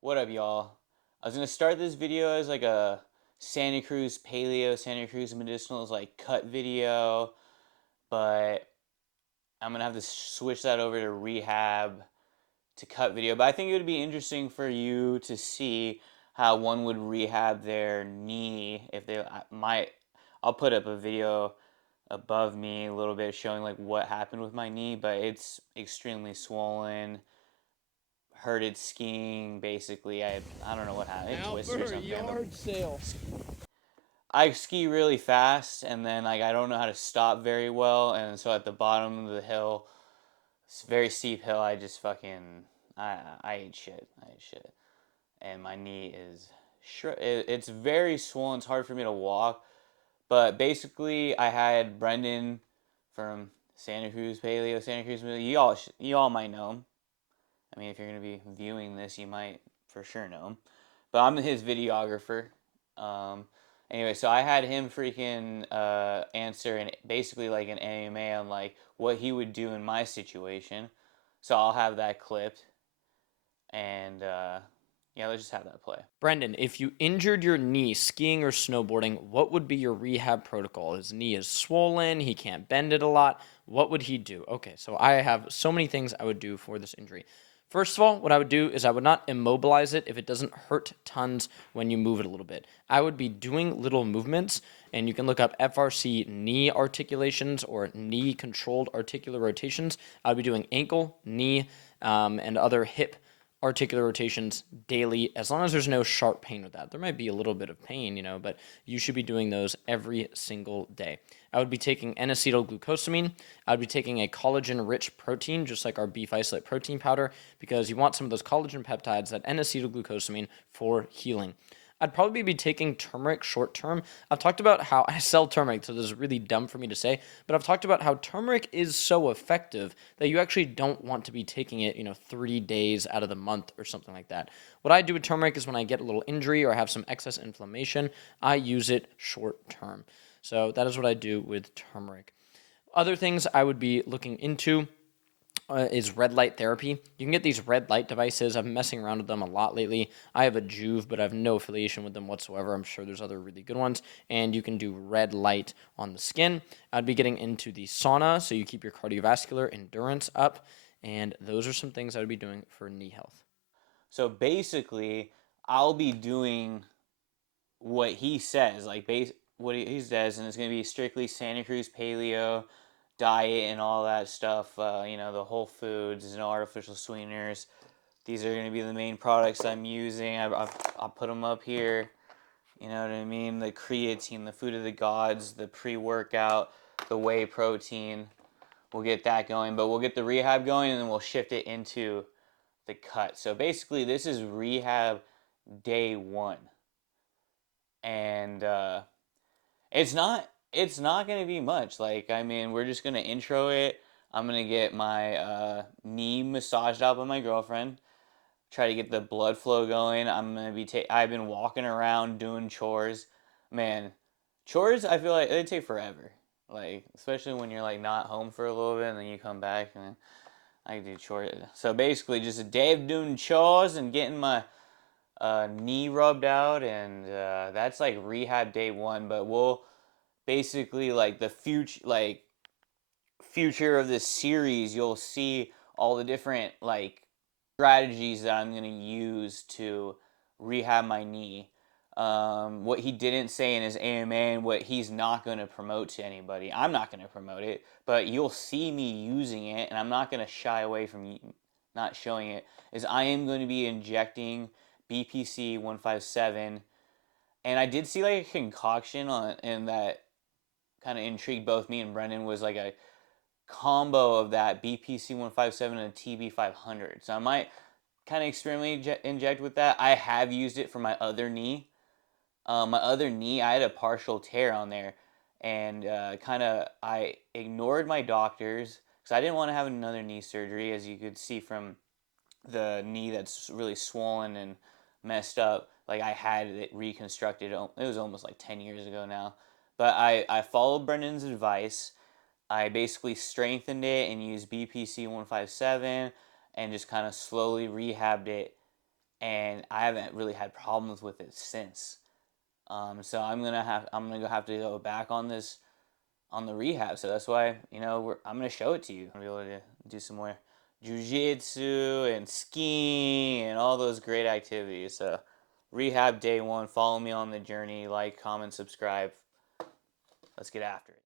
What up, y'all? I was gonna start this video as like a Santa Cruz Paleo, Santa Cruz Medicinals like cut video, but I'm gonna have to switch that over to Rehab to cut video. But I think it would be interesting for you to see how one would rehab their knee if they might. I'll put up a video above me a little bit showing like what happened with my knee, but it's extremely swollen, hurted skiing. Basically, I don't know what happened. It Out twisted or for a something. yard sale. I ski really fast, and then like I don't know how to stop very well, and so at the bottom of the hill, it's a very steep hill. I just fucking I ate shit. I ate shit, and my knee is it's very swollen. It's hard for me to walk. But basically, I had Brendan from Santa Cruz Paleo, Santa Cruz. You all might know him. I mean, if you're gonna be viewing this, you might for sure know him. But I'm his videographer. Um, anyway, so I had him freaking answer and basically like an AMA on like what he would do in my situation. So I'll have that clipped, and yeah, let's just have that play. Brendan, if you injured your knee skiing or snowboarding, what would be your rehab protocol? His knee is swollen, he can't bend it a lot. What would he do? Okay, so I have so many things I would do for this injury. First of all, what I would do is I would not immobilize it if it doesn't hurt tons when you move it a little bit. I would be doing little movements, and you can look up FRC knee articulations or knee controlled articular rotations. I would be doing ankle, knee, and other hip articular rotations daily, as long as there's no sharp pain with that. There might be a little bit of pain, but you should be doing those every single day. I would be taking N-acetylglucosamine. I would be taking a collagen-rich protein, just like our beef isolate protein powder, because you want some of those collagen peptides, that N-acetylglucosamine, for healing. I'd probably be taking turmeric short term. I've talked about how I sell turmeric, so this is really dumb for me to say, but I've talked about how turmeric is so effective that you actually don't want to be taking it, 3 days out of the month or something like that. What I do with turmeric is when I get a little injury or I have some excess inflammation, I use it short term. So that is what I do with turmeric. Other things I would be looking into is red light therapy. You can get these red light devices. I've been messing around with them a lot lately. I have a Juve, but I have no affiliation with them whatsoever. I'm sure there's other really good ones. And you can do red light on the skin. I'd be getting into the sauna, so you keep your cardiovascular endurance up. And those are some things I would be doing for knee health. So basically, I'll be doing what he says, like what he says, and it's gonna be strictly Santa Cruz Paleo diet and all that stuff. The whole foods, there's no artificial sweeteners. These are gonna be the main products I'm using. I'll put them up here. You know what I mean? The creatine, the food of the gods, the pre-workout, the whey protein. We'll get that going, but we'll get the rehab going, and then we'll shift it into the cut. So basically, this is rehab day one, and it's not gonna be much. Like, I mean, we're just gonna intro it. I'm gonna get my knee massaged out by my girlfriend. Try to get the blood flow going. I've been walking around doing chores. Man, chores I feel like they take forever. Like, especially when you're like not home for a little bit and then you come back and I do chores. So basically, just a day of doing chores and getting my knee rubbed out, and that's like rehab day one. But we'll basically like the future of this series, you'll see all the different like strategies that I'm gonna use to rehab my knee. What he didn't say in his AMA and what he's not going to promote to anybody. I'm not going to promote it, but you'll see me using it, and I'm not going to shy away from not showing it. Is I am going to be injecting BPC 157, and I did see like a concoction on, and that kind of intrigued both me and Brendan, was like a combo of that BPC 157 and a TB 500. So I might kind of experimentally inject with that. I have used it for my other knee. I had a partial tear on there, and I ignored my doctors because I didn't want to have another knee surgery, as you could see from the knee that's really swollen and messed up. Like, I had it reconstructed. It was almost like 10 years ago now. But I followed Brendan's advice. I basically strengthened it and used BPC 157 and just kind of slowly rehabbed it and I haven't really had problems with it since. So I'm gonna have to go back on this on the rehab. So that's why I'm gonna show it to you. I'm gonna be able to do some more jujitsu and skiing and all those great activities. So rehab day one. Follow me on the journey. Like, comment, subscribe. Let's get after it.